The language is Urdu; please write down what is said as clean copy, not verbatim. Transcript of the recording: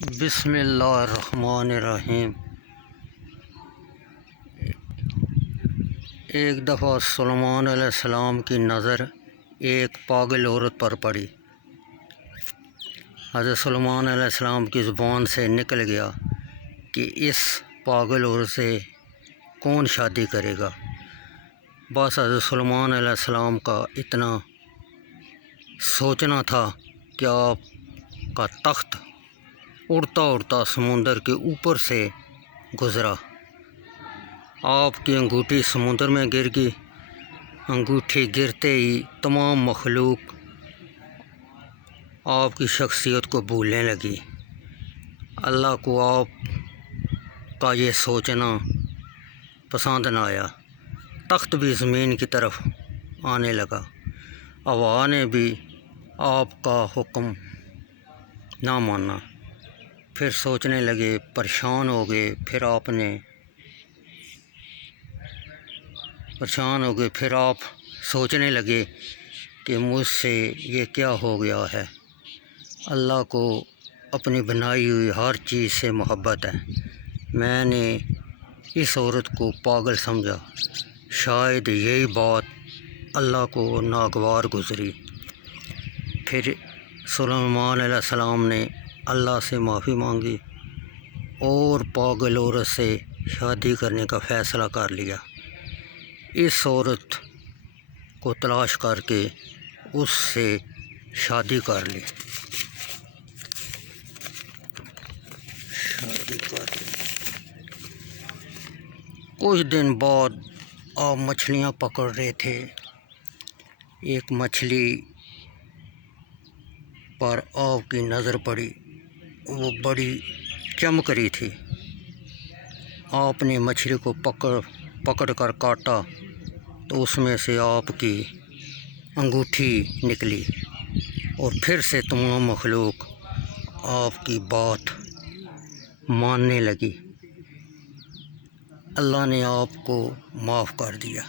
بسم اللہ الرحمن الرحیم۔ ایک دفعہ سلیمان علیہ السلام کی نظر ایک پاگل عورت پر پڑی۔ حضرت سلیمان علیہ السلام کی زبان سے نکل گیا کہ اس پاگل عورت سے کون شادی کرے گا۔ بس حضرت سلیمان علیہ السلام کا اتنا سوچنا تھا کہ آپ کا تخت اڑتا اڑتا سمندر کے اوپر سے گزرا۔ آپ کی انگوٹھی سمندر میں گر گئی۔ انگوٹھی گرتے ہی تمام مخلوق آپ کی شخصیت کو بھولنے لگی۔ اللہ کو آپ کا یہ سوچنا پسند نہ آیا۔ تخت بھی زمین کی طرف آنے لگا۔ ہوا نے بھی آپ کا حکم نہ مانا۔ پھر سوچنے لگے، پریشان ہو گئے۔ پھر آپ سوچنے لگے کہ مجھ سے یہ کیا ہو گیا ہے۔ اللہ کو اپنی بنائی ہوئی ہر چیز سے محبت ہے۔ میں نے اس عورت کو پاگل سمجھا، شاید یہی بات اللہ کو ناگوار گزری۔ پھر سلیمان علیہ السلام نے اللہ سے معافی مانگی اور پاگل عورت سے شادی کرنے کا فیصلہ کر لیا۔ اس عورت کو تلاش کر کے اس سے شادی کر لی۔ کچھ دن بعد آپ مچھلیاں پکڑ رہے تھے۔ ایک مچھلی پر آپ کی نظر پڑی، وہ بڑی چمک رہی تھی۔ آپ نے مچھلی کو پکڑ کر کاٹا تو اس میں سے آپ کی انگوٹھی نکلی، اور پھر سے تمام مخلوق آپ کی بات ماننے لگی۔ اللہ نے آپ کو معاف کر دیا۔